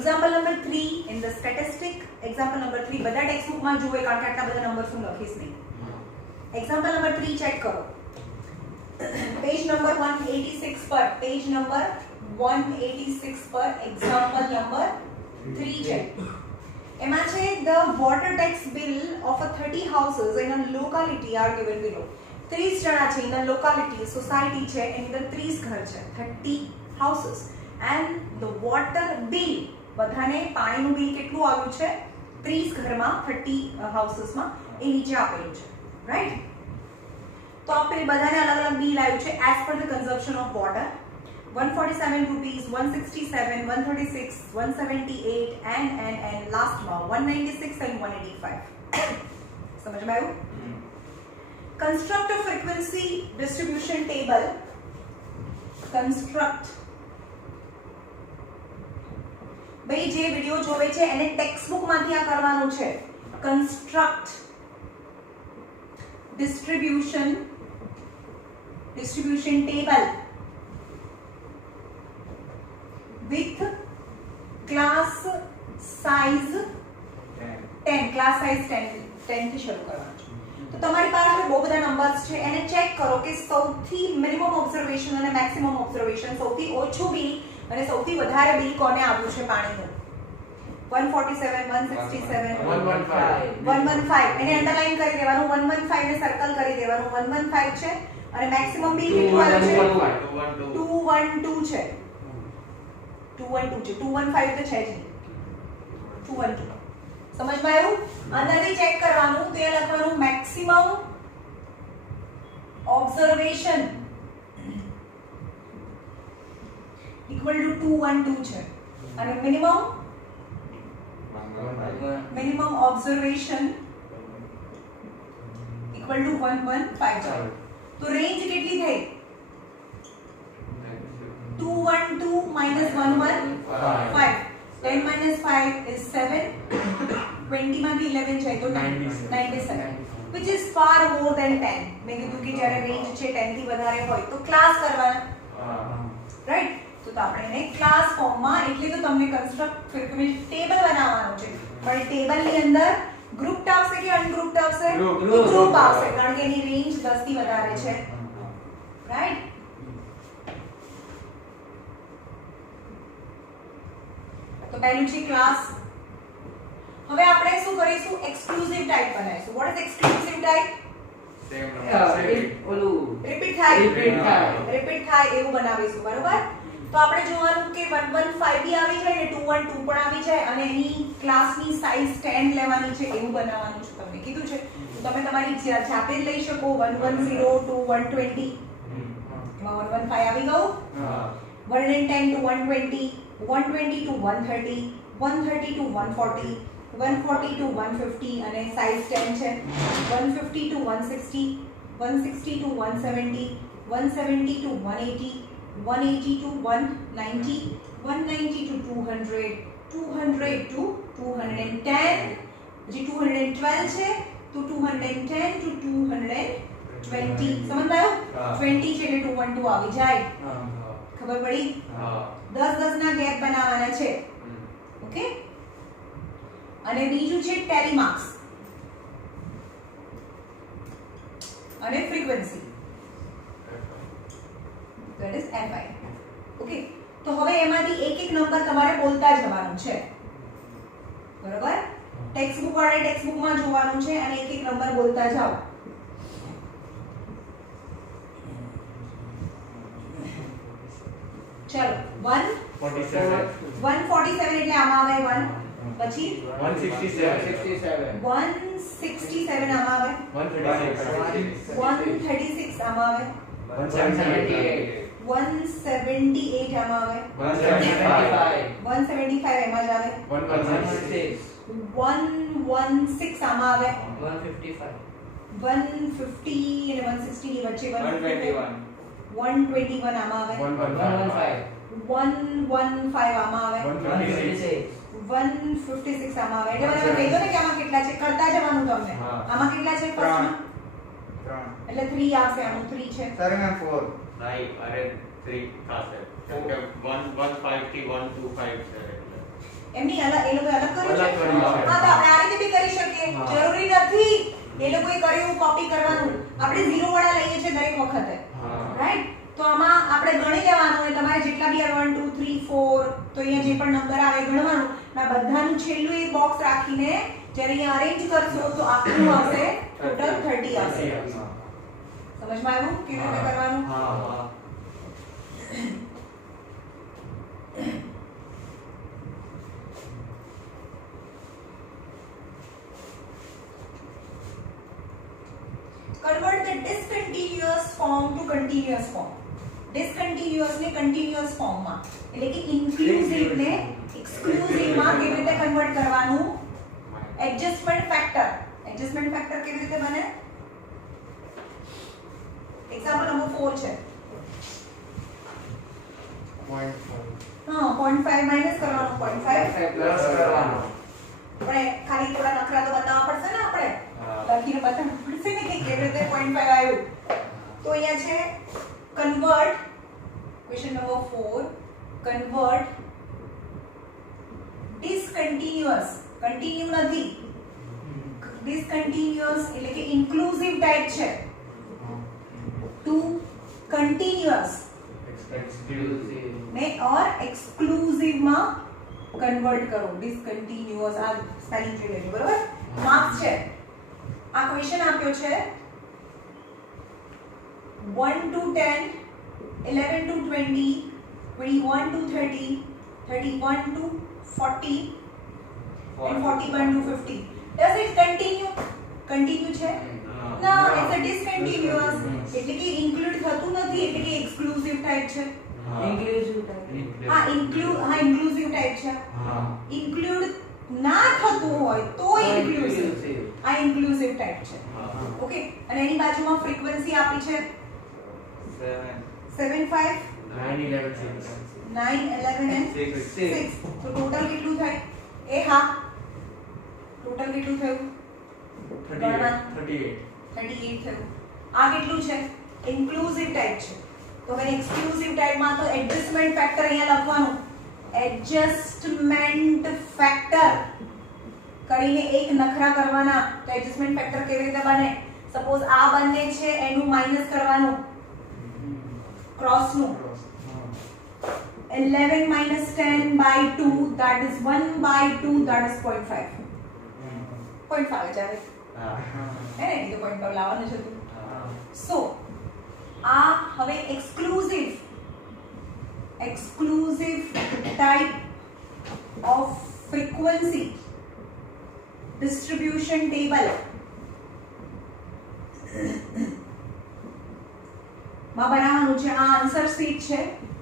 example number 3 in the statistic, example number 3 બધા text book માં જોવે કારણ કે આટલા બધા નંબર્સ હું લખીશ નહીં. example number 3 ચેક કરો. પેજ નંબર 186 પર, પેજ નંબર 186 પર example number 3 ચેક. એમાં છે the water tax bill of a 30 houses in a locality are given below. 30 જણા છે in a locality, society છે એની અંદર 30 ઘર છે, 30 houses, and the water bill બધાને પાણીનું બિલ કેટલું આવ્યું છે 30 ઘરમાં 30 હાઉસીસમાં એ નીચે આપેલું છે, રાઈટ? તો આપણે બધાને અલગ અલગ બિલ આવ્યું છે as per the consumption of water. 147 rupees, 167, 136, 178 and last માં 196 and 185. समझ में आયું? Construct a frequency distribution table. Construct. ભાઈ જે વિડિયો જોવે છે એને ટેક્સ્ટ બુક માંથી આ કરવાનું છે. Construct distribution table with class size 10. class size 10 થી શરૂ કરવાનું છે. તો તમારી પાસે બહુ બધા નંબર્સ છે એને ચેક કરો કે સૌથી મિનિમમ ઓબ્ઝર્વેશન અને મેક્સિમમ ઓબ્ઝર્વેશન, સૌથી ઓછું બિલ અને સૌથી વધારે બિલ કોને આવ્યું છે પાણીનું. 147, 167, 115 એને અંડરલાઈન કરી દેવાનું, 115 ને સર્કલ કરી દેવાનું. 115 છે અને મેક્સિમમ બિલ કેટલું આવ્યું છે 212 છે. 212 છે, 215 તો છે જ નહીં. 212 સમજમાં આવ્યું? અંદરથી ચેક કરવાનું તો એ લખવાનું મેક્સિમમ ઓબ્ઝર્વેશન ઇક્વલ ટુ 212 છે અને મિનિમમ ઓબ્ઝર્વેશન ઇક્વલ ટુ 115 છે. તો રેન્જ કેટલી થઈ? 212 minus 115. 10 minus 5 is 7. 20 માંથી 11 જાય તો 97, which is far more than 10. મેં કીધું કે જ્યારે રેન્જ છે 10 થી વધારે હોય તો ક્લાસ કરવાના, રાઈટ? તો આપણે એને ક્લાસ ફોર્મમાં, એટલે તો તમને કન્સ્ટ્રક્ટ ફ્રીક્વન્સી ટેબલ બનાવવાનું છે. પણ ટેબલ ની અંદર ગ્રુપ આવશે કે અનગ્રુપ આવશે? ગ્રુપ આવશે કારણ કે એની રેન્જ 10 થી વધારે છે, રાઈટ? તો પહેલું છે ક્લાસ. હવે આપણે શું કરીશું? એક્સક્લુઝિવ ટાઇપ બનાવીશું. What is exclusive type? Repeat થાય એવું બનાવીશું, બરોબર? તો આપણે જોવાનું કે 115 બી આવી જાય ને 212 પણ આવી જાય અને એની ક્લાસની સાઈઝ 10 લેવાની છે એવું બનાવવાનું છે. તમને કીધું છે તો તમે તમારી જાતે જ લઈ શકો. 110 to 120 એમાં 115 આવી ગયું. 110 to 120, 120 to 130, 130 to 140, 140 to 150 અને સાઈઝ 10 છે. 150 to 160, 160 to 170, 170 to 180, 180 to 190, 190 to 200, 200 to 210, જે 212 છે તો 210 to 220. સમજાયું? 20 છે એટલે 212 આવી જાય. ખબર પડી? 10 ના ગેપ બનાવવાના છે, ઓકે? અને બીજું છે ટેલી માર્ક્સ અને frequency, that is FI, okay? તો હવે એમાંથી એક એક નંબર તમારે બોલતા જવાનું છે, બરોબર? ટેક્સ્ટ બુક વાળા ટેક્સ્ટ બુકમાં જોવાનું છે અને એક એક નંબર બોલતા જાઓ. ચલો 147 એટલે આમાં આવે 1, પછી 167 આમાં આવે, 136 આમાં આવે, 178 આમાં આવે, 175 એમાં જ આવે, 116 આમાં આવે, 150 અને 160 ની વચ્ચે 121 આમાં આવે, 115 આમાં આવે, 156 આમાં આવે. એટલે મને કહી દો ને કે આમાં કેટલા છે, કરતા જવાનું તમને. આમાં કેટલા છે ફર્સ્ટમાં? 3 એટલે 3 આવશે. આનું 3 છે સર ના 4 નહીં, અરે 3 થશે કેમ કે 115 થી 125 છે એટલે એમની અલગ એ લોકો અલગ કર્યું છે હા તો આપણે આ રીતે બી કરી શકીએ જરૂરી નથી એ લોકોએ કર્યું કોપી કરવાનું આપણે 0 વાળા લઈએ છીએ દરેક વખતે રાઈટ તો આમાં આપણે ગણી લેવાનું અને તમારે જેટલા બી 1 2 3 4 તો અહીંયા જે પણ નંબર આવે ગણવાનું ના બધાનું છેલ્લું એક બોક્સ રાખીને જ્યારે અહીંયા અરેન્જ કરશો તો આખું આવશે ટોટલ 30 આવશે સમજમાં આવ્યું કેવી રીતે કરવાનું હા convert the discontinuous form to continuous form discontinuous ને continuous form માં એટલે કે inclusive ને exclusive માં કેવી રીતે કન્વર્ટ કરવાનું adjustment factor કેવી રીતે બને એક્ઝામ્પલ નંબર 4 છે 0.5 હા 0.5 માઈનસ કરવાનું 0.5 પ્લસ કરવાનું આપણે ખાલી થોડા નખરા તો બતાવવા પડશે ને આપણે લખીને બતાવવું પડશે ને કે કેવી રીતે 0.5 આવ્યું તો અહીંયા છે convert question number 4 convert discontinuous continue નથી ડિસકન્ટિન્યુઅસ એટલે કે ઇન્ક્લુસિવ ટાઇપ છે ટુ કન્ટિન્યુઅસ ને ઓર એક્સક્લુસિવ માં કન્વર્ટ કરો ડિસકન્ટિન્યુઅસ આ સ્પેલિંગ જોઈ લેજો બરોબર માર્ક્સ છે આ ક્વેશ્ચન આપ્યો છે 1 to 10 11 to 20 21 to 30 31 to 40 and 41 to 50 does it continue છે ના it's a discontinuous એટલે કે ઇન્ક્લુડ થતું નથી એટલે કે એક્સક્લુસિવ ટાઇપ છે ઇન્ક્લુસિવ ટાઇપ હા ઇન્ક્લુસિવ ટાઇપ છે ઇન્ક્લુડ ના થતું હોય તો ઇન્ક્લુસિવ આ ઇન્ક્લુસિવ ટાઇપ છે ઓકે અને એની બાજુમાં ફ્રીક્વન્સી આપી છે 7 5 9 11 and 6 તો ટોટલ કેટલું થાય એ હા ટોટલ કેટલું થયું 38 થયું આ કેટલું છે ઇન્ક્લુસિવ ટાઇપ છે તો હવે એક્સક્લુસિવ ટાઇપમાં તો એડજસ્ટમેન્ટ ફેક્ટર અહીંયા લખવાનું એડજસ્ટમેન્ટ ફેક્ટર કરીને એક નખરા કરવાના તો એડજસ્ટમેન્ટ ફેક્ટર કેવી રીતે બને સપોઝ આ બંને છે એનું માઈનસ કરવાનું ક્રોસ નું 11 minus 10 by 2 that is 1 by 2 that is 0.5 જાવે હે ને એ તો 0.5 લાવવાનું છે તું સો આ હવે exclusive type of frequency distribution table માં બનાવવાનું છે આ આન્સર શીટ છે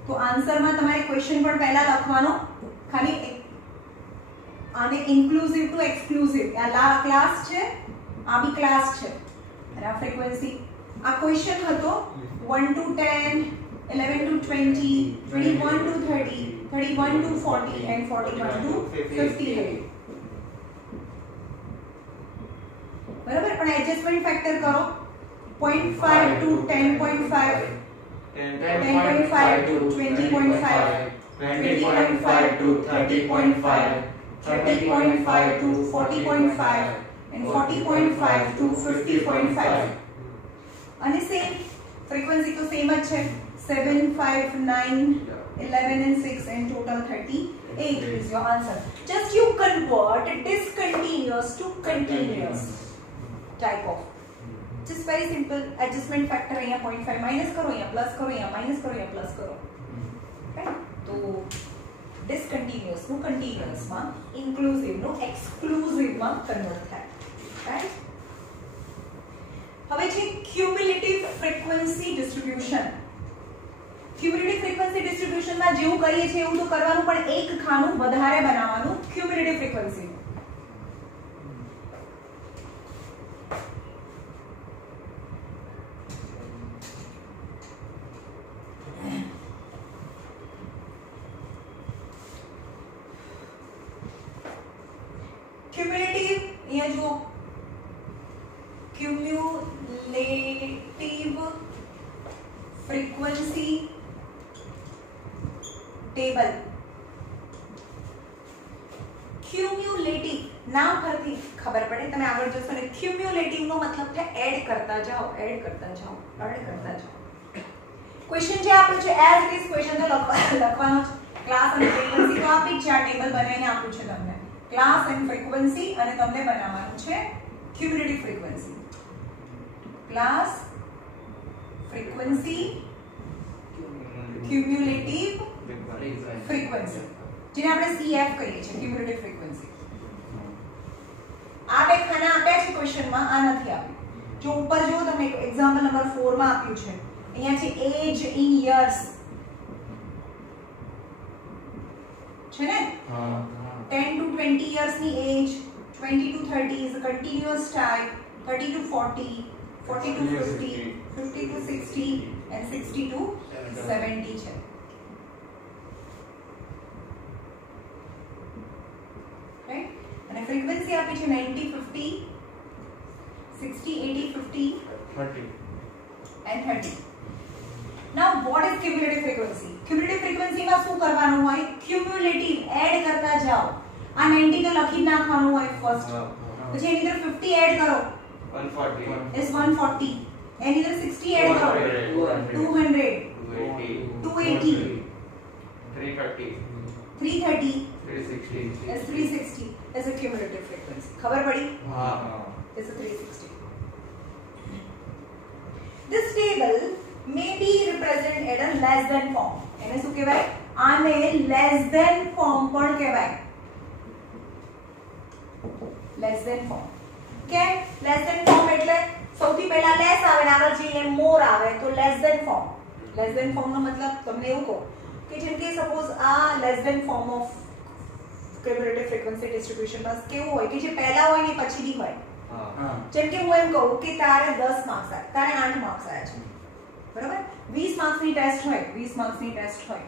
તો આન્સર માં તમારે ક્વેશ્ચન પણ પહેલા લખવાનો ખાલી આને ઇન્ક્લુસિવ ટુ એક્સક્લુસિવ આ ક્લાસ છે આ બી ક્લાસ છે અને આ ફ્રીક્વન્સી આ ક્વેશ્ચન હતો 1 to 10 11 to 20 21 to 30 31 to 40 and 41 to 50 બરાબર પણ એડજસ્ટમેન્ટ ફેક્ટર કરો 0.5 to 10.5 10.5 to 20.5 20.5 to 30.5 30.5 to 40.5 and 40.5 to 50.5 અને સેમ ફ્રીક્વન્સી તો સેમ જ છે 7 5 9 11 and 6 and total 38 is your answer. Just you convert discontinuous to continuous type of. Just very simple adjustment factor અહીંયા 0.5 minus કરો અહીંયા plus કરો અહીંયા minus કરો અહીંયા plus કરો. Okay? તો discontinuous નું continuous માં inclusive નું exclusive માં convert થાય. Right? હવે છે cumulative frequency distribution. Cumulative frequency ડિસ્ટ્રીબ્યુશનમાં જેવું કરીએ છીએ એવું તો કરવાનું પણ એક ખાનું વધારે બનાવવાનું ક્યુમ્યુલેટિવ ફ્રીક્વન્સી ક્યુમ્યુલેટિવ અહીંયા જુઓ ક્યુમ્યુલેટિવ ફ્રીક્વન્સી ટેબલ ક્યુમ્યુલેટિવ નામ પરથી ખબર પડે, તમે આગળ જોશો ને ક્યુમ્યુલેટિવ નો મતલબ છે એડ કરતા જાઓ, એડ કરતા જાઓ, એડ કરતા જાઓ. ક્વેશ્ચન જે આપ્યું છે એઝ ઇટ ઇઝ ક્વેશ્ચન તો લખવાનો છે. ક્લાસ અને ફ્રીક્વન્સી તો આપી છે, આ ટેબલ બનાવીને આપ્યું છે તમને. ક્લાસ એન્ડ ફ્રીક્વન્સી અને તમને બનાવવાનું છે cumulative frequency. Class frequency cumulative frequency, જેને આપણે CF કહીએ છીએ, ક્યુમ્યુલેટિવ ફ્રીક્વન્સી. આ બે ખાના આપ્યા છે ક્વેશ્ચનમાં, આ નથી આપ્યું. જો ઉપર જો તમને એક્ઝામ્પલ નંબર 4 માં આપ્યું છે, અહીંયા છે એજ ઇન યર્સ છે ને, 10 to 20 years ની એજ, 20 to 30 is a continuous type, 30 to 40, 40 to 50, 50 to 60 and 60 to 70 છે. રાઈટ? અને ફ્રીક્વન્સી આપી છે 90 50 60 80 50 30 and 30. Now what is cumulative frequency? Cumulative frequency માં શું કરવાનું હોય? ક્યુમ્યુલેટિવ એડ કરતા જાઓ. આ 90 ને લખી નાખવાનું હોય ફર્સ્ટ, પછી એની અંદર 50 એડ કરો 140 is 140, એની અંદર 60 એડ કરો 200 280 330 360 is 360 is a cumulative frequency. ખબર પડી? હા, is a 360. This table may be represented as less than form. એને શું કહેવાય? આને less than form પણ કહેવાય. less than form. કે less than form એટલે સૌથી પહેલા less આવે ને આગળ જઈને more આવે તો less than form. less than form નો મતલબ તમને એવું કહો કે જેમ કે સપોઝ આ less than form of cumulative frequency distribution માં કેવું હોય કે જે પહેલા હોય ને પછીની હોય. જેમ કે હું એમ કહું કે તારે 10 માર્ક્સ આવ્યા, તારે 8 માર્ક્સ આવ્યા છે, બરાબર? 20 માર્ક્સની ટેસ્ટ હોય, 20 માર્ક્સની ટેસ્ટ હોય,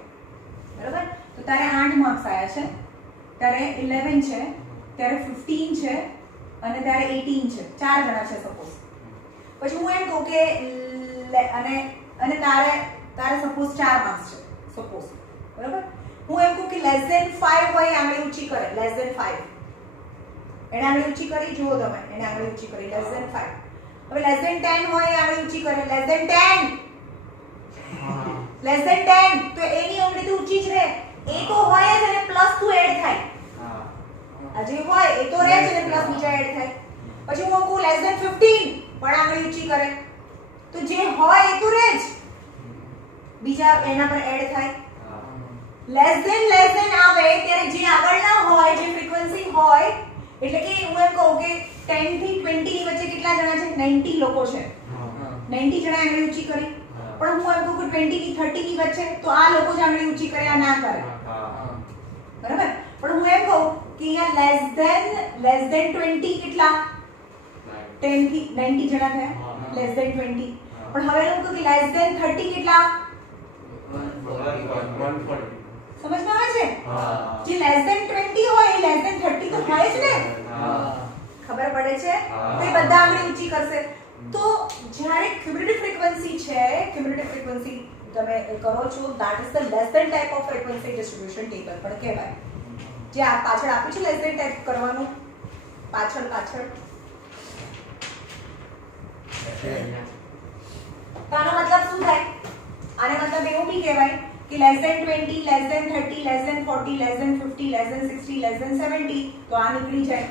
બરાબર? તો તારે 8 માર્ક્સ આવ્યા છે, તારે 11 છે, તારે 15 છે અને તારે 18 છે, ચાર જણા છે સપોઝ. પછી હું એમ કહું કે અને તારે સપોઝ 4 માર્ક્સ છે સપોઝ, બરાબર? હું એમ કહું કે લેસ ધેન 5 હોય, આંગળી ઊંચી કરે, લેસ ધેન 5. એને આંગળી ઊંચી કરી, જુઓ તમે, એને આંગળી ઊંચી કરી, લેસ ધેન 5. હવે લેસ ધેન 10 હોય, આંગળી ઊંચી કરે, લેસ ધેન 10. લેસ ધેન 10 તો એની આંગળી તો ઊંચી જ રહે, એ તો હોય જ અને પ્લસ 2 એડ થાય. આ જે હોય એ તો રહે જ અને પ્લસ બીજા એડ થાય. પછી હું કહું લેસ ધેન 15 પણ આંગળી ઊંચી કરે, તો જે હોય એ તો રહે જ, બીજા એના પર એડ થાય. લેસ ધેન આવે ત્યારે જે આગળના હોય, જે ફ્રીક્વન્સી હોય, એટલે કે હું એમ કહું કે 10 થી 20 ની વચ્ચે કેટલા જણા છે? 90 લોકો છે. 90 જણા આંગળી ઊંચી કરી. પણ હું એમ કહું કે 20 થી 30 ની વચ્ચે, તો આ લોકો જ આંગળી ઊંચી કરે, આ ના કરે, બરાબર? પણ હું એમ કહું કે અહીંયા લેસ ધેન 20 કેટલા? 10 થી 90 જણા થયા, લેસ ધેન 20. પણ હવે હું કહું કે લેસ ધેન 30 કેટલા? 140. સમજમાં આવે છે? જે લેસ ધેન 20 હોય એ લેસ ધેન 30 તો હોય જ ને, ખબર પડે છે? તો એ બધા આંગળી ઊંચી કરશે. તો જ્યારે ક્યુમ્યુલેટિવ ફ્રીક્વન્સી છે, ક્યુમ્યુલેટિવ ફ્રીક્વન્સી તમે કરો છો, that is the less than type of frequency distribution table પણ કહેવાય. જે આ પાછળ આપ્યું છે લેસ ધેન ટાઈપ કરવાનું, પાછળ તો આનો મતલબ શું થાય? આને મતલબ એવું બી કહેવાય કે less than 20, less than 30, less than 40, less than 50, less than 60, less than 70. તો આ નીકળી જાય.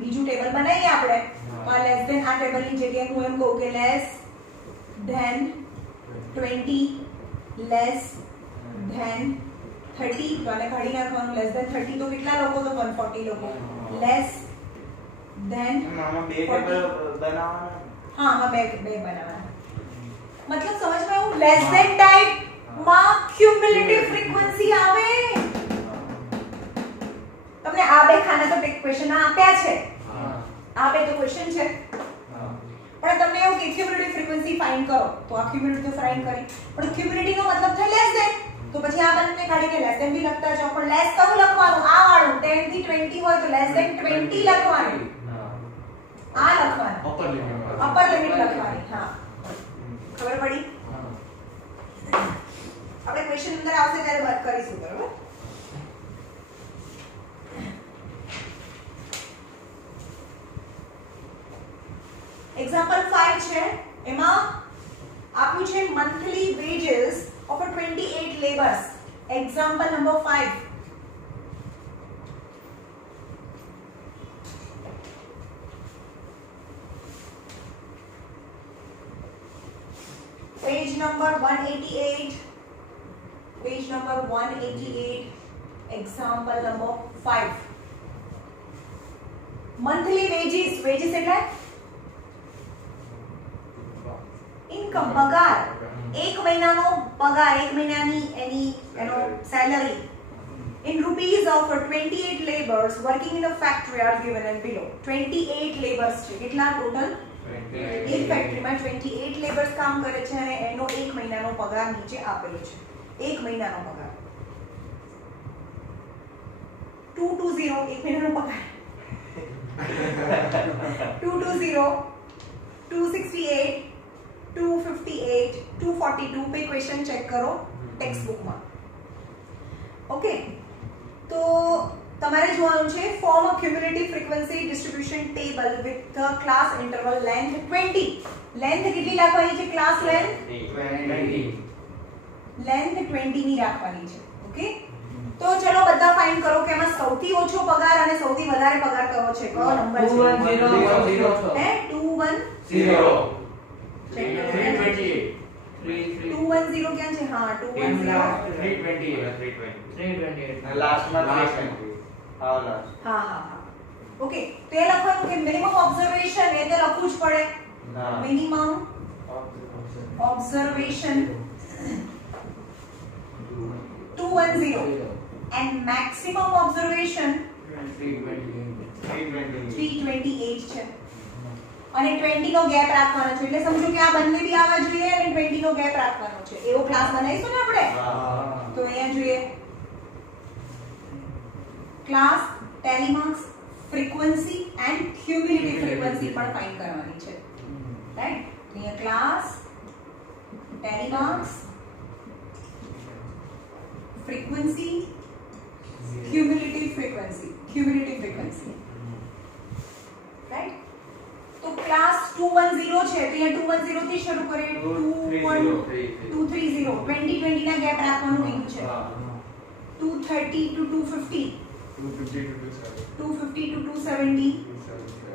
બીજું ટેબલ બનાવીએ આપણે. તો આ લેસ ધેન, આ ટેબલની જગ્યાએ હું એમ કહું કે લેસ ધેન 20, લેસ ધેન 30. તો આને કાઢી નાખવાનું. લેસ ધેન 30 તો કેટલા લોકો? તો 140 લોકો. લેસ ધેન આમાં બે ટેબલ બનાવવાના. હા, આમાં બે બનાવવાના. મતલબ સમજમાં એવું? લેસ ધેન ટાઈપ માં ક્યુમ્યુલેટિવ ફ્રીક્વન્સી આવે. તમને આ બે ખાના તો ક્વેશ્ચન આપ્યા છે, આ બે તો ક્વેશ્ચન છે, પણ તમને એવું કે ક્યુમ્યુલેટિવ ફ્રીક્વન્સી ફાઇન્ડ કરો, તો આ ક્યુમ્યુલેટિવ ફાઇન્ડ કરી. પણ ક્યુમ્યુલેટિવ નો મતલબ થાય લેસ ધેન, તો પછી આ બંને કાઢીને લેસ ધેન બી લખતા જાઓ. પણ લેસ કયું લખવાનું? આ વાળું 10 થી 20 હોય તો લેસ ધેન 20 લખવાનું, આ લખવાનું, અપર લિમિટ લખવાની. હા, ખબર પડી? આપણે ક્વેશ્ચન અંદર આવશે ત્યારે વાત કરીશું, બરાબર? એક્ઝામ્પલ 5 છે, એમાં આપ્યું છે monthly veggies of 28 labours. Example number 5. Page number 188. Page number 188. Example number 5. Monthly wages. Wages એટલે ઇન્કમ, પગાર. એક મહિનાનો પગાર, એક મહિનાની એનો salary in rupees of 28 laborers working in a factory are given and below. 28 laborers છે. કેટલા ટોટલ? એક ફેક્ટરીમાં 28 લેબર્સ કામ કરે છે અને એનો એક મહિનાનો પગાર નીચે આપેલો છે. એક મહિનાનો પગાર 220, એક મહિનાનો પગાર 220, 268, 258, 242 पे क्वेश्चन चेक करो टेक्स्ट बुक में. ओके, तो તમારે જોવાનું છે form a cumulative frequency distribution table with the class interval length 20. Length કેટલી રાખવાની છે? Class length 20. લેન્થ 20 ની રાખવાની છે. ઓકે, તો ચલો બધા ફાઇન્ડ કરો કે એમાં સૌથી ઓછો પગાર અને સૌથી વધારે પગાર કયો છે? કયો નંબર છે? 210 હે 210 ચેક કરો. 210 ક્યાં છે? હા 210 લાસ્ટ માં 320. હા. ઓકે, તો એ લખવાનું કે મિનિમમ ઓબ્ઝર્વેશન એ તો લખવું જ પડે. Minimum observation 210 and maximum observation 328 છે. અને 20 નો ગેપ રાખવાનો છે. એટલે સમજો કે આ બંને બી આવવા જોઈએ અને 20 નો ગેપ રાખવાનો છે. એવો ક્લાસ બનાવીશું ને આપણે. તો અહીંયા જોઈએ class tally marks frequency and cumulative frequency પણ ફાઇન્ડ કરવાની છે. રાઈટ, અહીંયા class tally marks frequency cumulative frequency right. તો ક્લાસ 210 છે, તો અહીંયા 210 થી શરૂ કરીએ. 230 20 ના ગેપ રાખવાનું કીધું છે. 230 to 250, 250 to 270,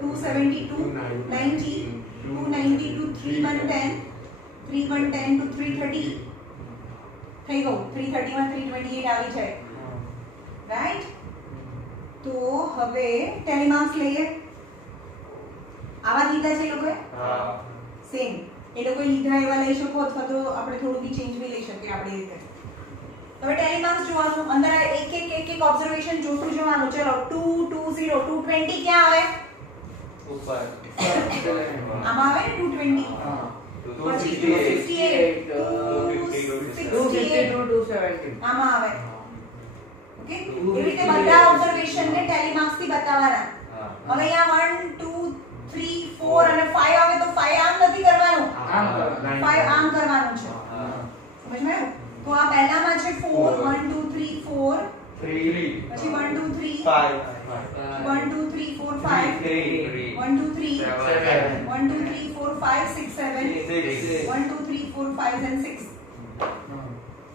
270 to 90, 290 to 310, 310 to 330 થઈ ગયું. 330 માં 328 આવી જાય. રાઈટ, તો હવે ટેલીમાર્ક્સ લઈએ. આવા લીધા છે લોકોએ? સેમ એ લોકોએ લીધા એવા લઈ શકો અથવા તો આપણે થોડું બી ચેન્જ બી લઈ શકીએ આપણી રીતે. હવે ટેલીમાર્ક્સ જોવાનું, અંદર એક ઓબ્ઝર્વેશન જોતું જવાનું. ચલો 220 220 ક્યાં આવે? ઉપર આમાં આવે ને 220. પછી 268 270 આમાં આવે. ઓકે, એવી રીતે બધા ઓબ્ઝર્વેશન ને ટેલીમાર્ક્સ થી બતાવવાના. હવે અહીંયા 1 2 3 4 અને 5 આવે તો 5 આમ નથી કરવાનું, 5 આમ કરવાનું છે. સમજમાં આવ્યું? તો આ પહેલામાં છે 4 1 2 3 4 3 પછી 1 2 3 5 1 2 3 4 5 1 2 3 7 1 2 3 4 5 6 7 1 2 3 4 5 and 6.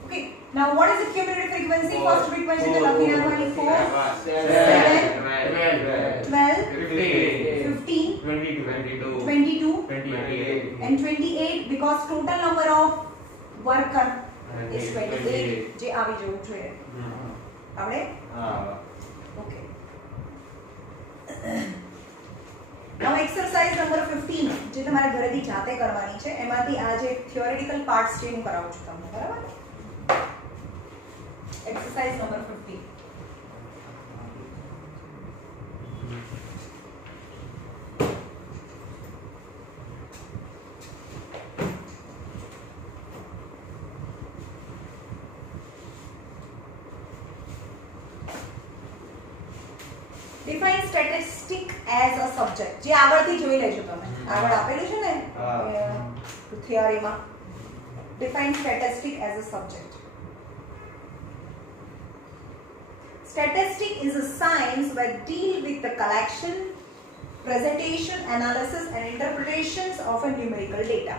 Okay, now what is the cumulative frequency? First frequency the lucky number is 4 7 12 15 22 and 28 because total number of worker is 28 જે આવી જવું જોઈએ. આવડે? Okay. Now exercise number 15 જે તમારે ઘરેથી જાતે કરવાની છે. એમાંથી આ જે theoretical parts છે હું કરાવું છું તમને. બરાબર? Exercise number 15. Define statistic as a subject. જે આગળથી જોઈ લેજો તમે. આગળ આપેલું છે ને થિયરી માં. Define statistic as a subject. Statistic is a science that deal with the collection, presentation, analysis and interpretations of a numerical data.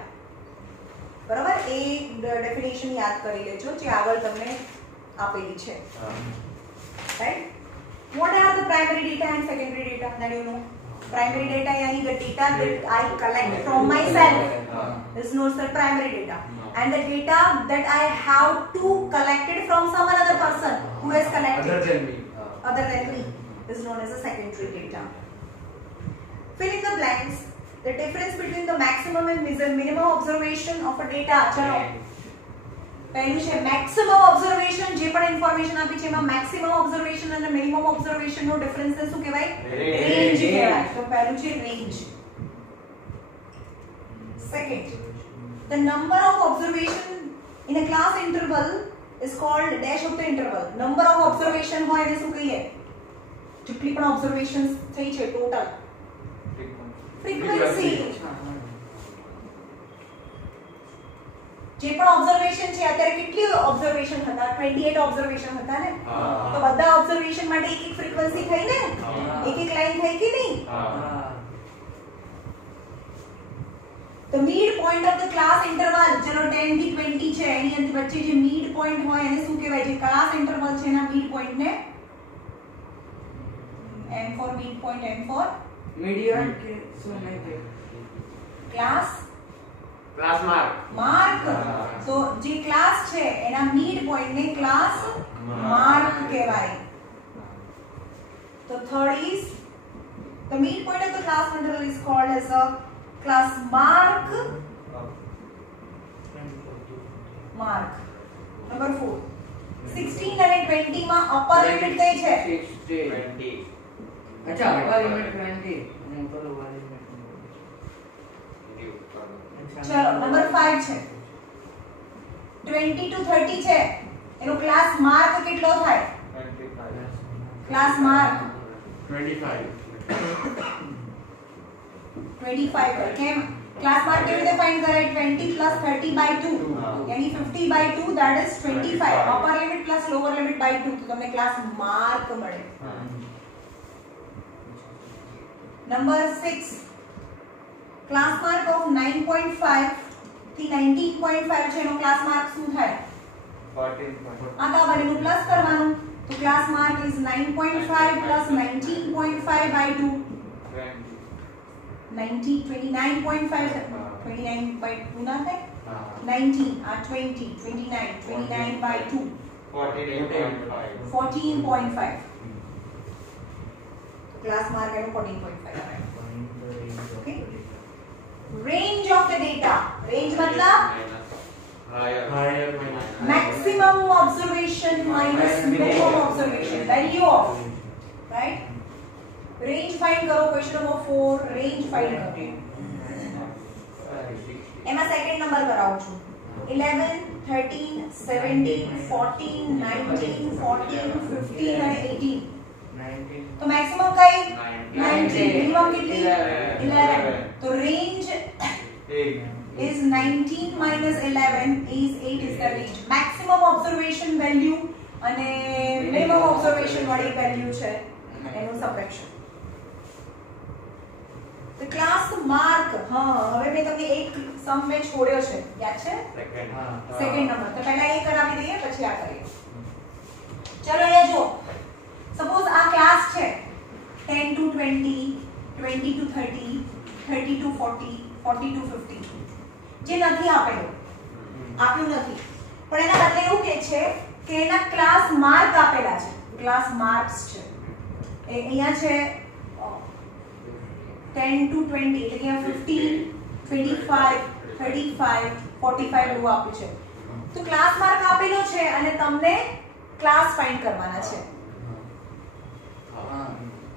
બરાબર, એ ડેફિનેશન યાદ કરી લેજો જે આગળ તમને આપેલી છે. Right? What are the primary data and secondary data? That you know. Primary data yani the data that I collect from myself. This is known as primary data. And the data that I have to collect it from some other person who has collected other than me is known as a secondary data. Fill in the blanks. The difference between the maximum and minimum observation of a data. ચલો પહેલું છે maximum observation. જે પણ information આપી છે એમાં maximum observation અને minimum observation નો difference શું કહેવાય? રેન્જ કહેવાય. તો પહેલું છે range. Second, the number of observation in a class interval is called dash of the interval. Number of observation હોય એને શું કહીએ? જેટલી પણ observations થઈ છે ટોટલ. Frequency. જે પણ ઓબ્ઝર્વેશન છે અત્યારે કેટલી ઓબ્ઝર્વેશન હતા? 28 ઓબ્ઝર્વેશન હતા ને? તો બધા ઓબ્ઝર્વેશન માટે એક એક ફ્રીક્વન્સી થઈ ને? એક એક લાઈન થઈ કે નહીં? The midpoint of the class interval, ચલો 10 થી 20 છે, એની અંદર વચ્ચે જે midpoint હોય એને શું કહેવાય? જે ક્લાસ ઇન્ટરવલ છે એના midpoint ને M for midpoint, M for median કે શું નહીં કે ક્લાસ માર્ક. તો જે ક્લાસ છે એના midpoint ને ક્લાસ માર્ક કહેવાય. તો third is the midpoint of the class interval is called as a class mark. Number 4, 16 અને 20 માં અપર લિમિટ કઈ છે? 20. अच्छा अपर लिमिट 20 ऊपर लोअर लिमिट. ચલો નંબર 5 છે 20 to 30 છે, એનો ક્લાસ માર્ક કેટલો થાય? 25. Class mark 25. 25 પર કેમ? ક્લાસ માર્ક કેવી રીતે ફાઇન્ડ કરાય? 20 plus 30 by 2 यानी 50 by 2 that is 25. Upper limit plus lower limit by 2 તો તમને ક્લાસ માર્ક મળે. Number 6, class mark of 9.5 થી 19.5 છે એનો ક્લાસ માર્ક શું થાય? 14. આ તો બંનેનું પ્લસ કરવાનું. તો class mark is 9.5 plus 19.5 by 2 90 29.5 29 by 2 ના થાય? 19 આ 20 29 29 by 2 14.5. क्लास मार्क है 14.5. Okay. Range of the data. Range मतलब maximum observation minus minimum observation, value of, right? Range find करो. क्वेश्चन नंबर 4 रेंज फाइंड करो. એમાં સેકન્ડ નંબર કરાવું છું. 11 13 17 14 19 14 15 અને 18. तो मैक्सिमम कई 90, मिनिमम कितनी 11. तो range is 19 minus 11 is 8 is the range. Maximum observation value અને minimum observation વાળી value છે એનું સબટ્રેક્શન. તો ક્લાસ માર્ક, હા હવે મેં તમને એક સમ મે છોડ્યો છે, યાદ છે? Second number. તો પહેલા એ કરાવી દઈએ પછી આ કરીએ. ચલો અહીંયા જો सपोज आ क्लास है 10 to 20 20 to 30 30 to 40 40 to 50 જે નથી આપેલો આપ્યું નથી પણ એના બદલે એવું કહે છે કે એના ક્લાસ માર્ક આપેલા છે. ક્લાસ માર્ક્સ છે એ અહીંયા છે 10 to 20 એટલે કે 15 25 35 45 એવું આપ્યું છે. તો ક્લાસ માર્ક આપેલો છે અને તમને ક્લાસ ફાઇન્ડ કરવાના છે.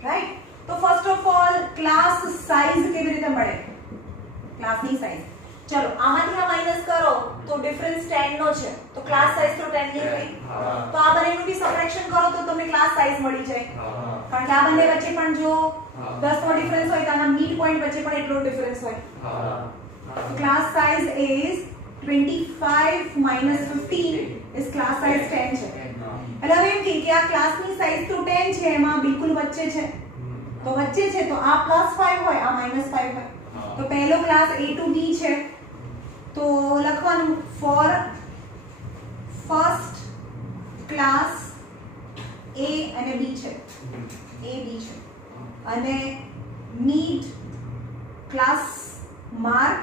राइट. तो first of all class size केवी रीते मळे? क्लास ની સાઈઝ. ચલો આમાંથી આ માઈનસ કરો તો ડિફરન્સ 10 નો છે. તો ક્લાસ સાઈઝ તો 10 ની થઈ. તો આ બંનેનું બી સબટ્રેક્શન કરો તો તમને ક્લાસ સાઈઝ મળી જાય. કારણ કે આ બંને વચ્ચે પણ જો 10 નો ડિફરન્સ હોય તો આના મિડ પોઈન્ટ વચ્ચે પણ એટલો ડિફરન્સ હોય. તો class size is 25 minus 15 is class size 10 છે. એટલે હવે એમ કે આ ક્લાસની સાઈઝ તો 10 છે, એમાં બિલકુલ વચ્ચે છે તો વચ્ચે છે તો આ +5 હોય આ -5 હોય તો પહેલો ક્લાસ A to B છે તો લખવાનું ફોર ફર્સ્ટ ક્લાસ A અને B છે A B છે અને need class mark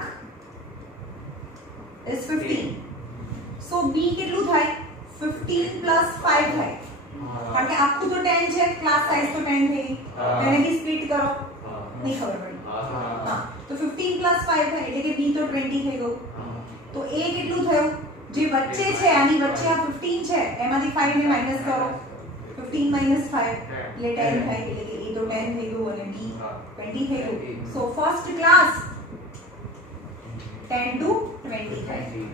is 15 so B કેટલું થાય 15 + 5 થાય કારણ કે આખું તો 10 છે ક્લાસ સાઈઝ તો 10 થઈ ગઈ એને બી સ્પ્લિટ કરો નહીં ખબર પડી હા તો 15 + 5 થાય એટલે કે B તો 20 થઈ ગયું તો A કેટલું થયું જે વચ્ચે છે આની વચ્ચે આ 15 છે એમાંથી 5 ને માઈનસ કરો 15 - 5 એટલે 10 થાય એટલે કે A તો 10 થઈ ગયું અને B 20 થઈ ગયું સો ફર્સ્ટ ક્લાસ 10 to 20 થાય સમજ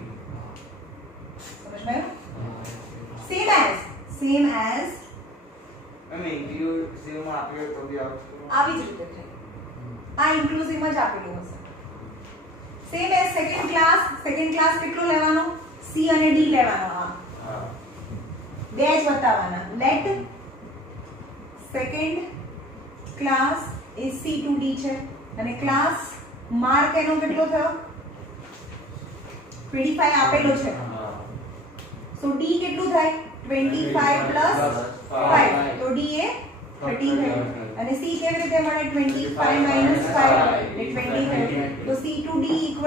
માં સેમ એઝ અમે ઇન્ક્લુસિવ માં આપ્યો તો બી આવી જ રીતે થાય આ ઇન્ક્લુસિવ માં જ આપેલું હશે સેમ એઝ સેકન્ડ ક્લાસ કેટલો લેવાનો C અને D લેવાનો હા બે જ બતાવવાના let second class is C to D છે અને ક્લાસ માર્ક એનો કેટલો થયો 25 આપેલો છે સો D કેટલું થાય 25 + 5 તો D એ 30 થયું અને C કેવી રીતે મળે 25 - 5 એટલે 20 થયું તો C to D =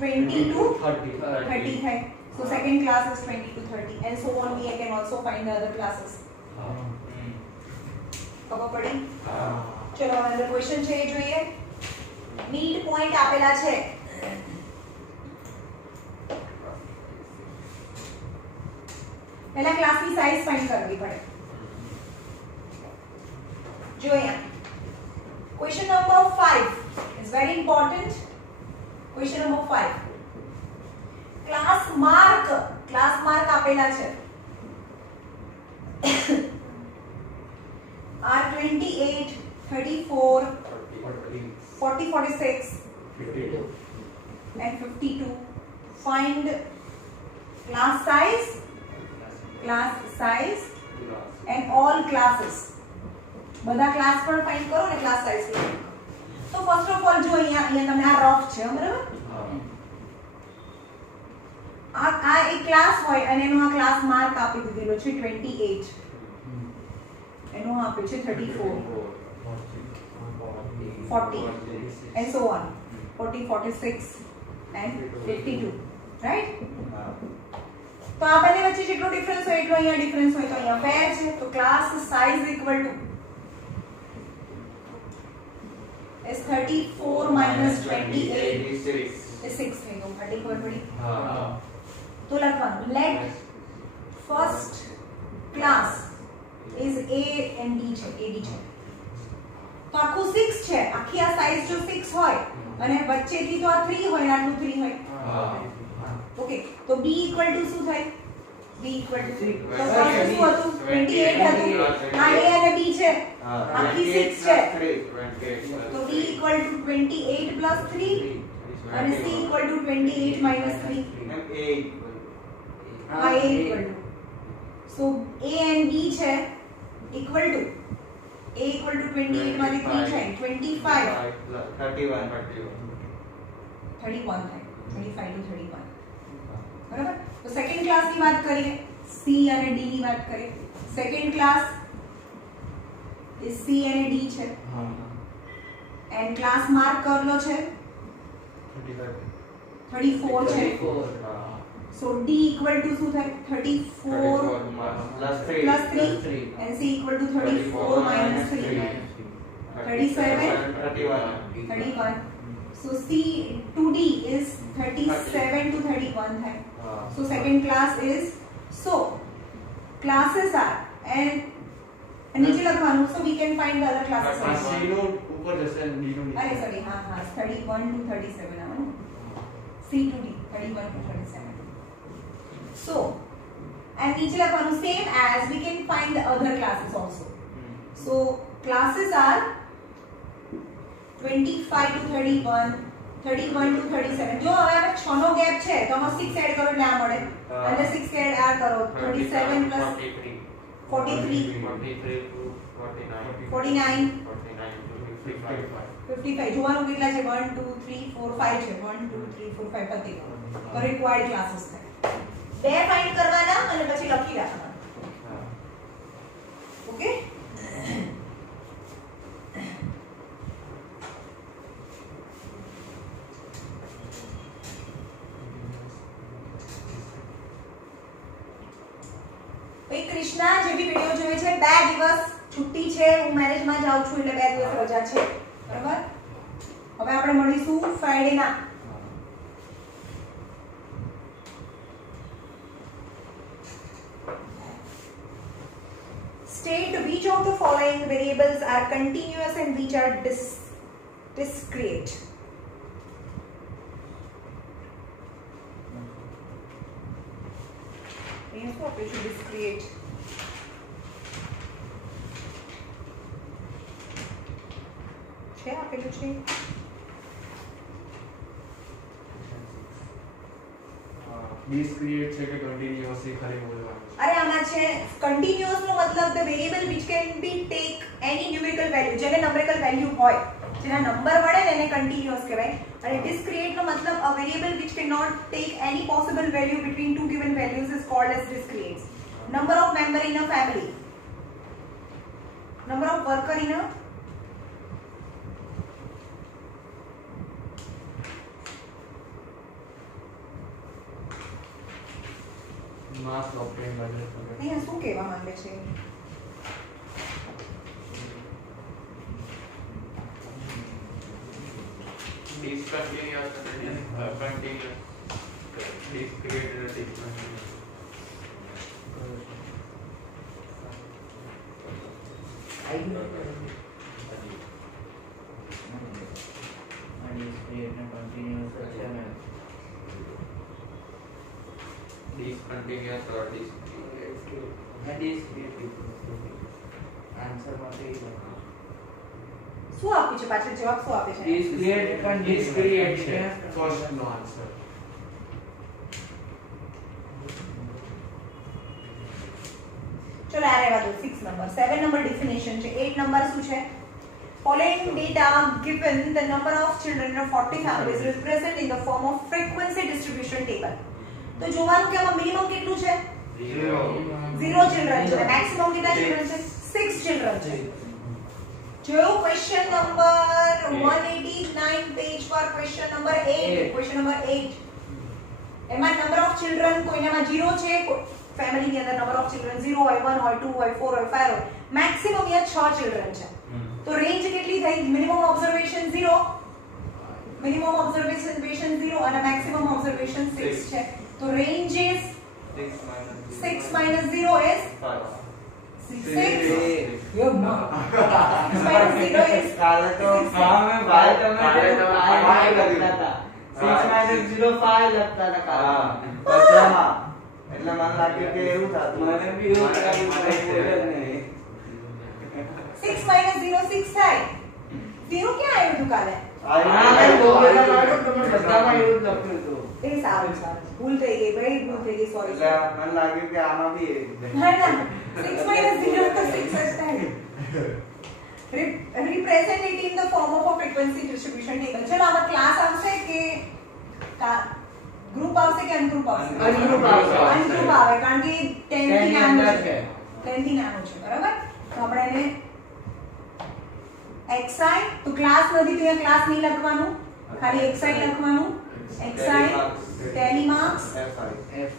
20 to 30 થાય so second class is 20 to 30 and so on we can also find the other classes ખબર પડી ચલો હવે ક્વેશ્ચન છે એ જોઈએ નીડ પોઈન્ટ આપેલા છે પહેલા ક્લાસની સાઈઝ ફાઇન્ડ કરવી પડે જો અહીંયા question number 5 is very important question number 5 class mark આપેલા છે R28 34 40 46 and 52 find class size and all classes બધા ક્લાસ પણ ફાઇન્ડ કરો ને ક્લાસ સાઈઝ પણ તો ફર્સ્ટ ઓફ ઓલ જો અહીંયા તમને આ રફ છે બરાબર આ એક ક્લાસ હોય અને એનો આ ક્લાસ માર્ક આપી દીધેલો છે 28 એનો આપ્યું છે 34 40 and so on 40 46 and 52 right તો આ બંને વચ્ચે જેટલો ડિફરન્સ હોય એટલો અહીંયા ડિફરન્સ હોય તો અહીંયા પેર છે તો class size equal to is 34 minus 28 is 6 થઈ ગયું 30 ખબર પડી તો લખવાનું let first class is A and D છે AB છે તો આખું 6 છે આખી આ સાઈઝ જો 6 હોય અને વચ્ચેથી તો આ 3 હોય આટલું 3 હોય ઓકે તો B equal to શું થાય B equal to 3 તો ફર્સ્ટ શું હતું 28 હતું આ A અને B છે આખી 6 છે તો B equal to 28 plus 3 અને C equal to 28 minus 3 A equal to so A and B છે equal to A equal to 28 માંથી 3 થાય 25 31 થાય 25 to 31 બરાબર તો સેકન્ડ ક્લાસ ની વાત કરીએ C અને D ની વાત કરીએ સેકન્ડ ક્લાસ is C અને D છે એન્ડ ક્લાસ માર્ક કરેલો છે 34 છે so D equal to શું થાય 34 plus 3 and C equal to 34 minus 3 37 31 so C to D is 37 to 31 થાય so second class is so classes are and નીચે લખવાનું so we can find the other classes also C નો ઉપર જશે D નો નીચે અરે sorry હા 31 to 37 આવવાનું C to D 31 to 37 so and નીચે લખવાનું same as we can find the other classes also so classes are 25 to 31 31 to 37 જો હવે આપણે 6 નો ગેપ છે તો આમાં 6 એડ કરો એટલે આ મળે અને 6 એડ કરો 37 plus 43 43 to 49 49 55 જોવાનું કેટલા છે 1 2 3 4 5 છે 1 2 3 4 5 પતી ગયું તો રિક્વાયર્ડ ક્લાસીસ થાય બે ફાઇન્ડ કરવાના અને પછી લખી રાખવાના ઓકે ભાઈ કૃષ્ણા જે બી વિડિયો જોવે છે 2 દિવસ છુટ્ટી છે હું મેરેજ માં જાઉં છું એટલે 2 દિવસ રજા છે બરાબર હવે આપણે મળીશું ફ્રાઈડે ના State which of the following variables are continuous and which are discrete. Yes, what we should discrete. છે આપેલું છે discrete છે કે continuously ખાલી બોલવાનું અરે આમાં છે continuous નો મતલબ the variable which can be take any numerical value જેને numerical value હોય જેના નંબર મળે ને એને continuous કહેવાય અને discrete નો મતલબ a variable which cannot take any possible value between two given values is called as discrete. Number of member in a family, number of worker in a mass of train budget નહીં શું કહેવા માંગે છે discontinuous and continuous discrete and discontinuous discontinuous or answer માટે શું આપ્યું છે પાછળ જવાબ શું આપે છે discrete છે ફર્સ્ટ નો આન્સર ચલો આ રહેવા દો 6 નંબર 7 નંબર ડેફિનેશન છે 8 નંબર શું છે following data given the number of children in a 40 families represent in the form of frequency distribution table તો જોવાનું કે આમાં મિનિમમ કેટલું છે 0 children છે મેક્સિમમ કેટલા children છે 6 children છે જો ક્વેશ્ચન નંબર 189 પેજ પર ક્વેશ્ચન નંબર 8 ક્વેશ્ચન નંબર 8 એમાં નંબર ઓફ ચિલ્ડ્રન કોઈનામાં 0 છે ફેમિલી ની અંદર નંબર ઓફ ચિલ્ડ્રન 0 હોય 1 હોય 2 હોય 4 હોય 5 હોય મેક્સિમમ અહીંયા 6 ચિલ્ડ્રન છે તો રેન્જ કેટલી થઈ મિનિમમ ઓબ્ઝર્વેશન 0 મિનિમમ ઓબ્ઝર્વેશન 0 અને મેક્સિમમ ઓબ્ઝર્વેશન 6 છે તો રેન્જ ઇઝ 6 minus 0 is 6 यो मां 6 minus 0 is કાલે તો हाँ मैं भाई तुम्हें કાલે તો 5 लगता था 6 minus 0 5 लगता था काले હા બધામાં એટલે મને લાગ્યું કે એવું થાતું मैंने भी એવું કરાવ્યું નહીં 6 minus 0 6 થાય 0 ક્યાં આવ્યું તું કાલે હા મેં બોલેલા મારો તમે બધામાં એવું જ લખ્યું હતું એ સારું ભૂલ થઈ ગઈ ભાઈ ભૂલ થઈ ગઈ સોરી એટલે મને લાગ્યું કે આમાં બી ના ના 6 minus 0 તો 6 જ થાય represent it in the form of a frequency distribution table ચલો આમાં ક્લાસ આવશે કે ગ્રુપ આવશે કે અનગ્રુપ આવશે Ungroup આવશે. અનગ્રુપ આવે કારણ કે 10 થી ની નાનું અંદર છે છે 10 થી નાનું છે બરાબર તો આપણે એને xi તો ક્લાસ નથી તો અહીંયા ક્લાસ નહીં લખવાનું ખાલી xi લખવાનું xi tally marks F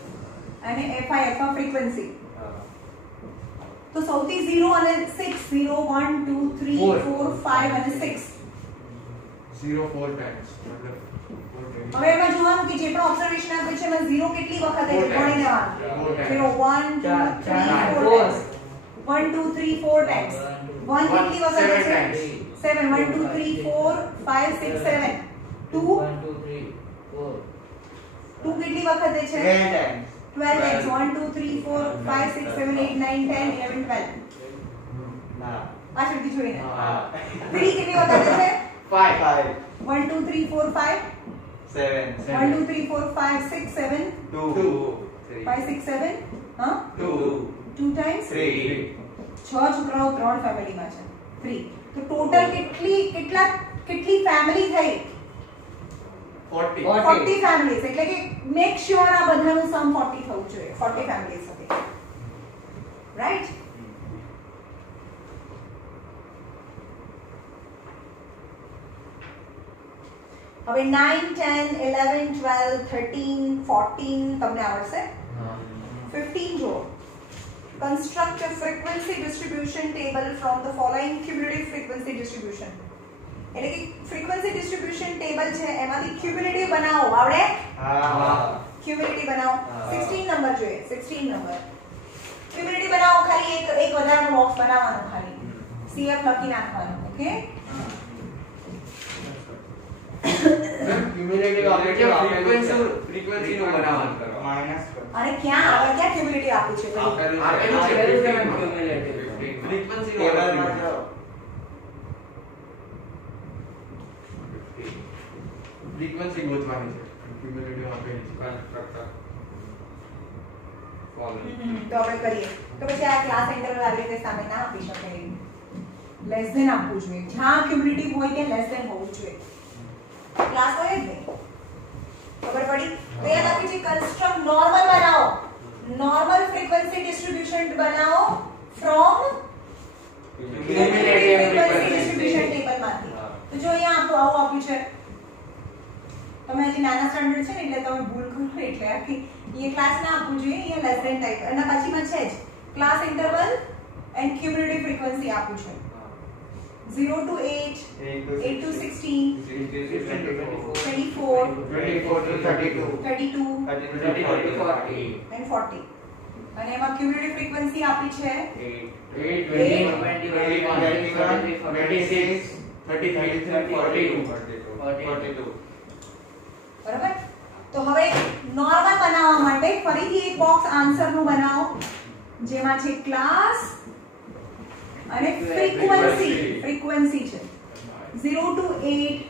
અને fi alpha frequency તો સૌથી 0 અને 6 0 1 2 3 4 5 અને 6 0 4 times मतलब 4 હવે એમાં જોવાનું કે જે પણ ઓબ્ઝર્વેશન આપ્યું છે એમાં 0 કેટલી વખત છે ગણી લેવાનું 0 1 2 3 4 times 1 2 3 4 times 1 કેટલી વખત છે 7 1 2 3 4 5 6 7 2 1 2 3 4 2 કેટલી વખત છે 12 times 1 2 3 4 5 6 7 8 9 10 11 12 ના પાછળથી જોઈને હા 3 કેટલી વખત છે 5 1 2 3 4 5 7 1 2 3 4 5 6 7 2 5 6 7 huh 2 2 times 3 6 છોકરાઓ 3 ફેમિલીમાં છે 3 તો ટોટલ કેટલી ફેમિલી થઈ 40. 40 ફેમિલીઝ એટલે કે મેક શ્યોર આ બધાનું સમ 40 થવું જોઈએ 40 ફેમિલીઝ હતી રાઈટ હવે 9 10 11 12 13 14 તમને આવડશે 15 જો construct a frequency distribution table from the following cumulative frequency distribution એટલે કે frequency distribution table છે એમાંથી cumulative બનાવો આવડે cumulative બનાવો 16 નંબર જોઈએ 16 નંબર cumulative બનાવો ખાલી એક વધારાનો બોક્સ બનાવવાનો ખાલી CF લખી નાખવાનો ઓકે ક્યુમ્યુલેટિવ આપણે ફ્રીક્વન્સી નું બનાવવાનું કરો માઈનસ કરો અરે ક્યાં આવે ક્યાં cumulative આપ્યું છે ભાઈ આપેલું છે ક્યુમ્યુલેટિવ ફ્રીક્વન્સી નું ટેબલમાં જાઓ ફ્રીક્વન્સી ગોતવાની છે ક્યુમ્યુલેટિવ આપેલી છે કન્સ્ટ્રક્ટર તો આપણે કરીએ તો પછી આ ક્લાસ ઇન્ટરવલ આવી રીતે સામે ના આપી શકે લેસ ધેન આપવું જોઈએ જ્યાં ક્યુમ્યુલેટિવ હોય ત્યાં લેસ ધેન હોવું જોઈએ ક્લાસ હોય જ નહીં ખબર પડી તો એ લખી છે કન્સ્ટ્રક્ટ નોર્મલ બનાવો નોર્મલ ફ્રીક્વન્સી ડિસ્ટ્રીબ્યુશન બનાવો ફ્રોમ ક્યુમ્યુલેટિવ ફ્રીક્વન્સી ડિસ્ટ્રીબ્યુશન ટેબલમાંથી તો જો અહીંયા આપણું આવું આપ્યું છે તમે હજી નાના સ્ટાન્ડર્ડ છે ને એટલે તમે ભૂલ કરો એટલે આખી ये क्लास ना आपको જોઈએ ये लेस देन टाइप અને પછીમાં છે જ class interval and cumulative frequency આપ્યું છે 0 to 8 8 to 16 24 24 to 32 32 34 and 40 અને એમાં ક્યુમ્યુલેટિવ ફ્રીક્વન્સી આપી છે 8 20 21 26 33 42 બરાબર તો હવે નોર્મલ બનાવવા માટે ફરીથી એક બોક્સ આન્સર નું બનાવો જેમાં છે ક્લાસ અને ફ્રીક્વન્સી છે 0 to 8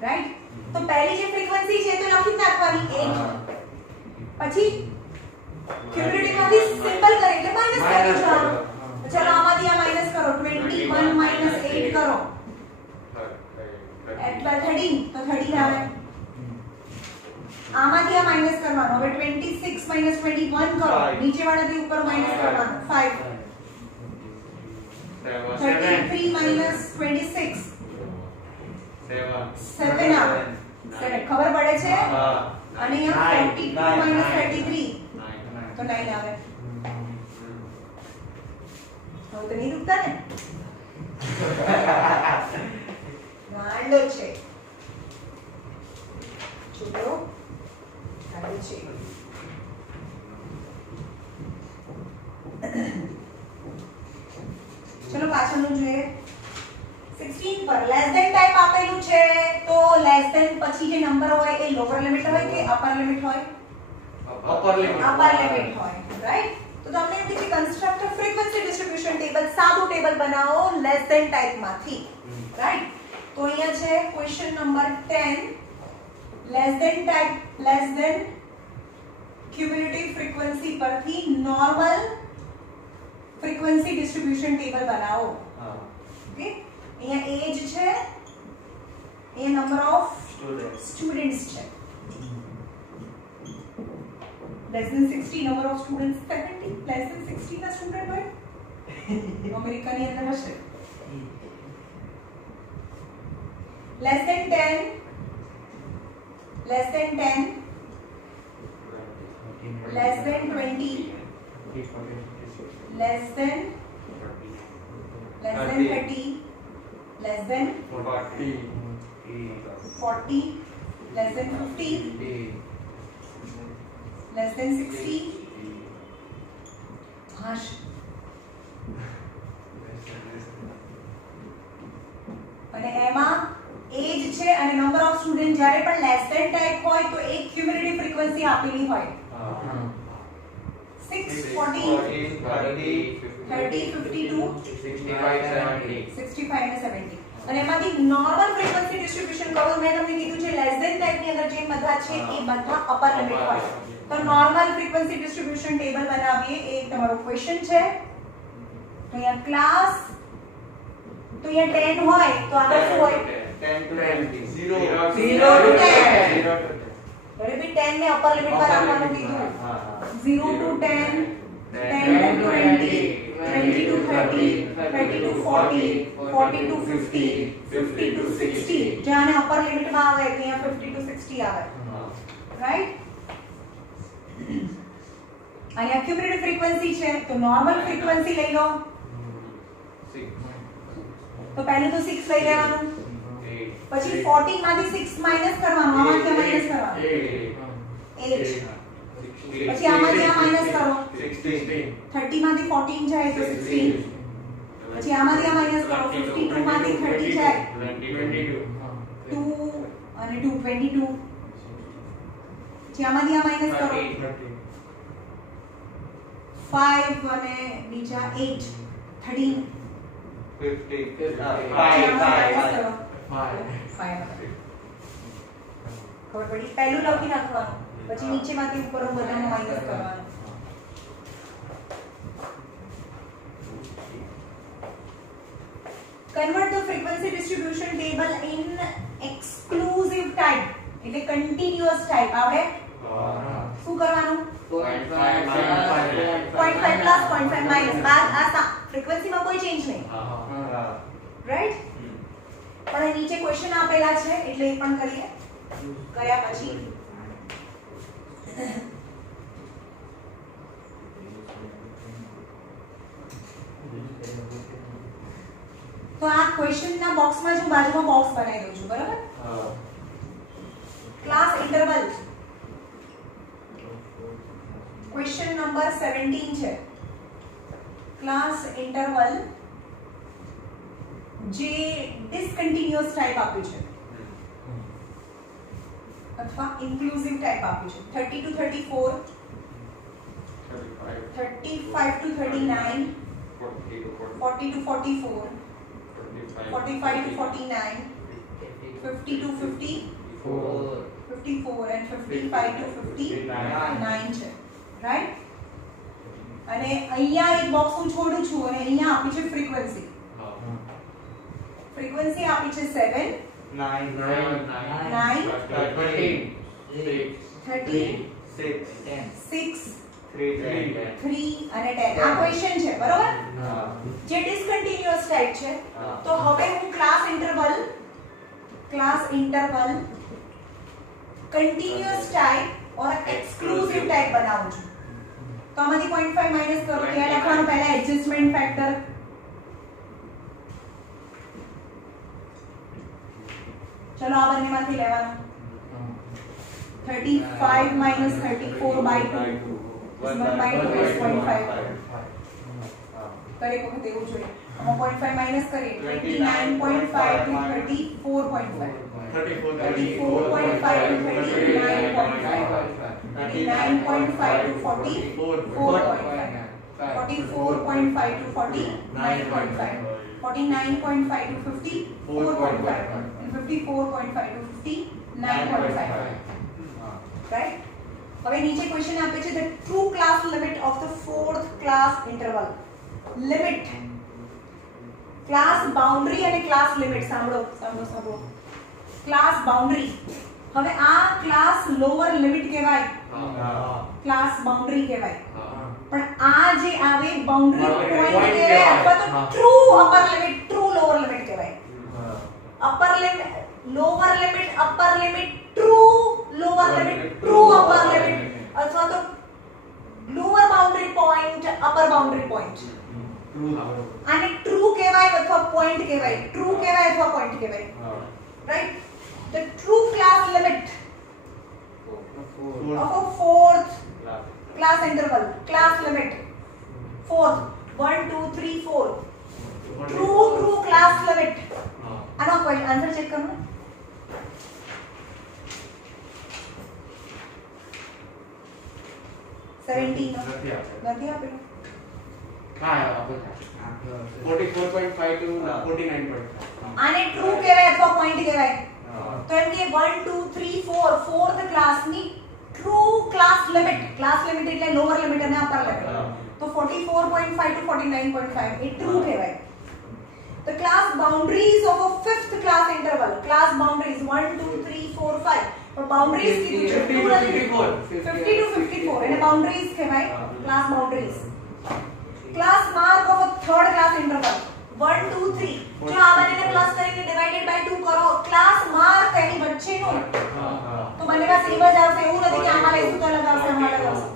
રાઈટ તો પહેલી જે ફ્રીક્વન્સી છે તો લખી નાખવાની 8 પછી ક્યુમ્યુલેટિવ માંથી સિમ્પલ કરે એટલે માઈનસ કરી જવાનું चलो आमादी आ माइनस करो 21 माइनस 8 करो एट 13 तो 13 આવે આમાંથી આ માઈનસ કરવાનો હવે 26 માઈનસ 21 કરો નીચે વાળાથી ઉપર માઈનસ કરવાનો 5 33 માઈનસ 26 7 આવે 7 ખબર પડે છે અને અહીંયા 42 માઈનસ 33 તો 9 આવે હવે તો નહીં દુખતા ને ગાંડો છે છોકરો ગાંડો છે ચલો પાછળનું જોઈએ 16 પર લેસ ધેન ટાઈપ આપેલું છે તો લેસ ધેન પછી જે નંબર હોય એ લોઅર લિમિટ હોય કે અપર લિમિટ હોય અપર લિમિટ હોય રાઈટ તો તમને એમ કે construct a frequency distribution table સાદું ટેબલ બનાવો લેસ ધેન ટાઈપ માંથી રાઈટ તો અહીંયા છે question number 10 less than type less than cumulative frequency પરથી નોર્મલ ફ્રીક્વન્સી ડિસ્ટ્રીબ્યુશન ટેબલ બનાવો ઓકે અહીંયા એજ છે એ નંબર ઓફ સ્ટુડન્ટ્સ છે less than 60 number of students 70 less than 60 ના સ્ટુડન્ટ હોય અમેરિકાની અંદર હશે less than 10 less than 10 less than 20 less than 30 less than 40 less than 50 less than 60 harsh અને એમાં એજ છે અને નંબર ઓફ સ્ટુડન્ટ જ્યારે પણ લેસ ધેન ટાઈપ હોય તો એક ક્યુમ્યુલેટિવ ફ્રીક્વન્સી આપેલી હોય 6 14 30 52 65 અને 70 અને એમાંથી નોર્મલ ફ્રીક્વન્સી ડિસ્ટ્રીબ્યુશન કરું મેં તમને કીધું છે લેસ ધેન ટાઈપની અંદર જે બધા છે એ બધા અપર લિમિટ હોય તો નોર્મલ ફ્રીક્વન્સી ડિસ્ટ્રીબ્યુશન ટેબલ બનાવીએ એ તમારો ક્વેશ્ચન છે તો અહીંયા ક્લાસ તો અહીંયા 10 હોય તો આગળ શું હોય 10 to 20 0 to 10 0 to 10 બરાબર 10 ને અપર લિમિટ માં રાખવાનું કીધું હા 0 to 10 10 to 20 20 to 30 30 to 40 40 to 50 50 to 60 જ્યાં અપર લિમિટ માં આવે તો અહીંયા 50 to 60 આવે રાઈટ અને એક્યુમ્યુલેટેડ ફ્રીક્વન્સી છે તો નોર્મલ ફ્રીક્વન્સી લઈ લો તો પહેલું તો 6 લઈ લેવાનું પછી 14 માંથી 6 માઈનસ કરવાનું આમાંથી માઈનસ કરવાનું 8 પછી આમાંથી આ માઈનસ કરો 16 30 માંથી 14 જાય તો 16 પછી આમાંથી આ માઈનસ કરો 52 માંથી 30 જાય 2 અને 2 22 પછી આમાંથી આ માઈનસ કરો 5 અને બીજા 8 13 50 ખબર પડી પહેલું લખી નાખવાનું પછી નીચેમાંથી ઉપર બધાને માઈનસ કરવાનું convert the frequency distribution table in exclusive type એટલે continuous type આપણે શું કરવાનું 0.5 plus 0.5 minus આ ફ્રીક્વન્સી માં કોઈ ચેન્જ નહીં રાઈટ પણ નીચે ક્વેશ્ચન આપેલા છે એટલે એ પણ કરીએ કર્યા પછી તો આ ક્વેશ્ચન ના બોક્સમાં જો બાજુમાં બોક્સ બનાવી દઉં છું બરાબર ક્લાસ ઇન્ટરવલ ક્વેશ્ચન નંબર 17 છે ક્લાસ ઇન્ટરવલ જે ડિસકન્ટિન્યુઅસ ટાઈપ આપ્યું છે અથવા ઇન્ક્લુઝિવ ટાઈપ આપ્યું છે 30 to 34 35 to 39 40 to 44 45 to 49 50 to 54 and 55 to 59 છે રાઈટ અને અહીંયા એક બોક્સ હું છોડું છું અને અહીંયા આપી છે ફ્રીક્વન્સી ફ્રીક્વન્સી આપી છે 7 9 30 6 3 અને 10 આ ક્વેશ્ચન છે બરોબર જે ડિસકન્ટિન્યુઅસ ટાઈપ છે તો હવે હું ક્લાસ ઇન્ટરવલ કન્ટિન્યુઅસ ટાઈપ ઓર એક્સક્લુઝિવ ટાઈપ બનાવું છું તો આમાંથી 0.5 માઈનસ કરો ત્યાં લખવાનું પહેલા એડજસ્ટમેન્ટ ફેક્ટર ચલો આ બંનેમાંથી લેવાનું 35 minus 34 by 2 is 1 by 2 is 0.5 करे वक्त એવું જોઈએ આમાં 0.5 માઈનસ કરીએ 29.5 to 34.5 34.5 to 39.5 to 44.5 44.5 to 49.5 49.5 to 54.5 and 54.5 to 59.5 right હવે નીચે ક્વેશ્ચન આપે છે the true class limit of the fourth class interval limit class boundary અને class limit સાંભળો class boundary હવે આ class lower limit કહેવાય class boundary કહેવાય પણ આ જે આવે boundary point કહેવાય અથવા તો true upper limit true lower limit કહેવાય upper limit lower limit upper limit true lower limit true upper limit અથવા તો lower boundary point upper boundary point આને true કહેવાય અથવા point કહેવાય true કહેવાય અથવા point કહેવાય right the true class limit of a fourth class interval class limit fourth 1 2 3 4 true class limit આનો ક્વેશ્ચન આન્સર ચેક કરો 17 નથી આપેલું હા આપેલું 44.5 to 49.5. આને ટ્રુ કહેવાય અથવા પોઈન્ટ કહેવાય? હા. તો એમ કે 1 2 3 4 ફોર્થ ક્લાસની ટ્રુ ક્લાસ લિમિટ એટલે લોઅર લિમિટ અને અપર લિમિટ. તો 44.5 to 49.5 એ ટ્રુ કહેવાય. The class boundaries of a fifth class interval. Class boundaries 1 2 3 4 5. પણ boundaries કીધું છે. 50 to 54. 50 to 54 એને boundaries કહેવાય. Class boundaries. Class mark of a third class interval 1 2 3. જો આ બંનેને પ્લસ કરીને ડિવાઇડેડ બાય 2 કરો, ક્લાસ માર્ક એની વચ્ચેનું તો બંનેના સેમ જ આવશે. એવું નથી કે આમાં લઈશું તો અલગ આવશે, આમાં અલગ આવશે.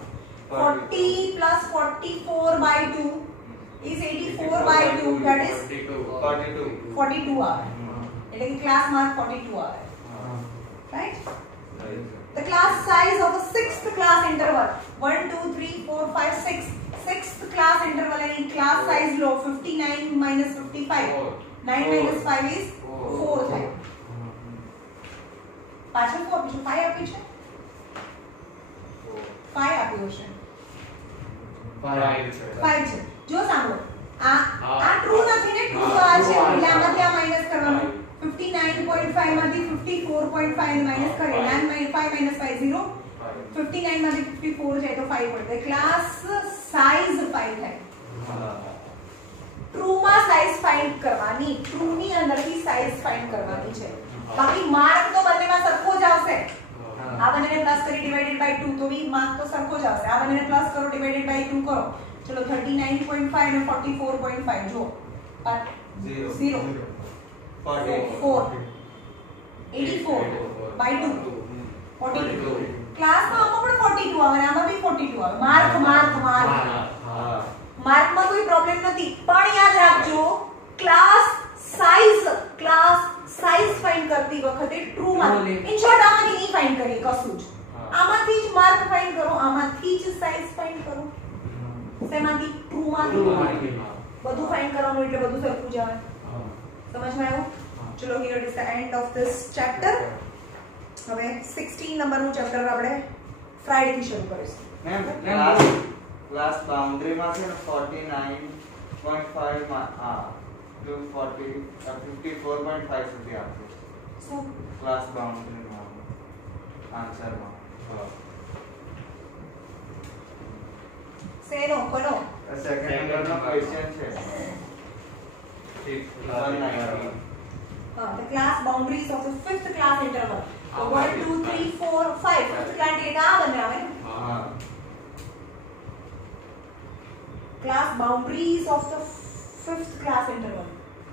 40 plus 44 by 2 is 84 by 2, that is 42 આવે. એટલે કે ક્લાસ માર્ક 42 આવે. Right? The class size of a sixth class interval 1 2 3 4 5 6. Sixth class interval any class size law 59 minus 55. 9 minus 5 is 4 થાય. પાછળ શું આપ્યું છે? 5 આપ્યું છે? 5 આપ્યું છે. 5 છે. જો સાંભળો, આ ટ્રુ નથી ને, ટ્રુ તો આ છે એટલે આમાંથી આ માઈનસ કરવાનું. 59.5 માંથી 54.5 માઈનસ કરીએ. 9 5 minus 5 0. 59 માંથી 54 જાય તો 5 પડે. ક્લાસ સાઈઝ 5 થાય. ટ્રુ માં સાઈઝ ફાઇન્ડ કરવાની, ટ્રુ ની અંદરથી સાઈઝ ફાઇન્ડ કરવાની છે. બાકી માર્ક તો બંનેમાં સરખો જ આવશે. આ બંનેને પ્લસ કરી ડિવાઇડેડ બાય 2 તો બી માર્ક તો સરખો જ આવશે. આ બંનેને પ્લસ કરો ડિવાઇડેડ બાય 2 કરો. ચલો 39.5 અને 44.5 જો 0 4 84 by 2 42. ક્લાસમાં આમાં પણ 42 આવે અને આમાં બી 42 આવે. માર્ક માર્કમાં કોઈ પ્રોબ્લેમ નથી. પણ યાદ રાખજો, ક્લાસ સાઈઝ ફાઇન્ડ કરતી વખતે ટ્રુ માં ઇન શોર્ટ આમાંથી નહીં ફાઇન્ડ કરીએ કશું જ. આમાંથી જ માર્ક ફાઇન્ડ કરો, આમાંથી જ સાઈઝ ફાઇન્ડ કરો. શેમાંથી? ટ્રુ માંથી. બધું ફાઇન્ડ કરવાનું એટલે બધું સરખું જ આવે. સમજમાં આવ્યું? ચલો here is the end of this chapter. હવે 16 નંબરનું ચેપ્ટર આપણે ફ્રાઈડે થી શરૂ કરીશું. મેમ ક્લાસ બાઉન્ડરી માં છે ને 49.5 માં આ to 54.5 સુધી આવશે. શું ક્લાસ બાઉન્ડરી માં આન્સર માં સેનો કોનો સેકન્ડ નંબરનો ક્વેશ્ચન છે. the class boundaries of the fifth class interval. So 1 2 3 4 5 fifth class એટલે આ બને આવે ને. Class boundaries of the fifth class interval.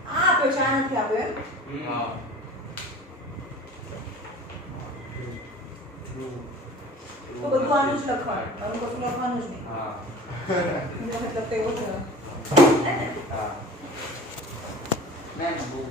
આ આપ્યો છે, આ નથી આપ્યો એમ. તો બધું આનું જ લખવાનું, તારું કશું લખવાનું જ નહીં. મતલબ તો એવો છે. મેમ